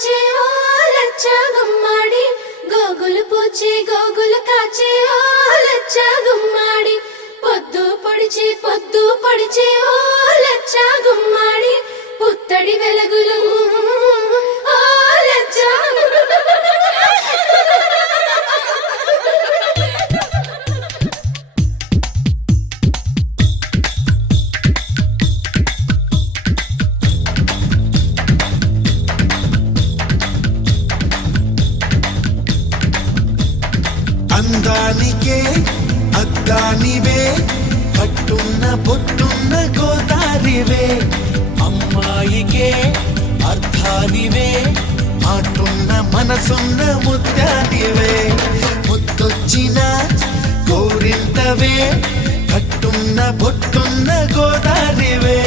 కాచే ఓ లచ్చ గుమ్మాడి, గోగులు పూచి గోగులు కాచే ఓ లచ్చ గుమ్మాడి, పొద్దు పొడిచి ఓ లచ్చ గుమ్మాడి, పుత్తడి వెలుగులు ఓ లచ్చ. అందానికే అద్దానివే, కట్టున్న పొట్టున్న గోదారివే, అమ్మాయికే అర్థానివే, మాటున్న మనసున్న ముత్యానివే, ముద్దొచ్చిన కోరింతవే, కట్టున్న పొట్టున్న గోదారివే.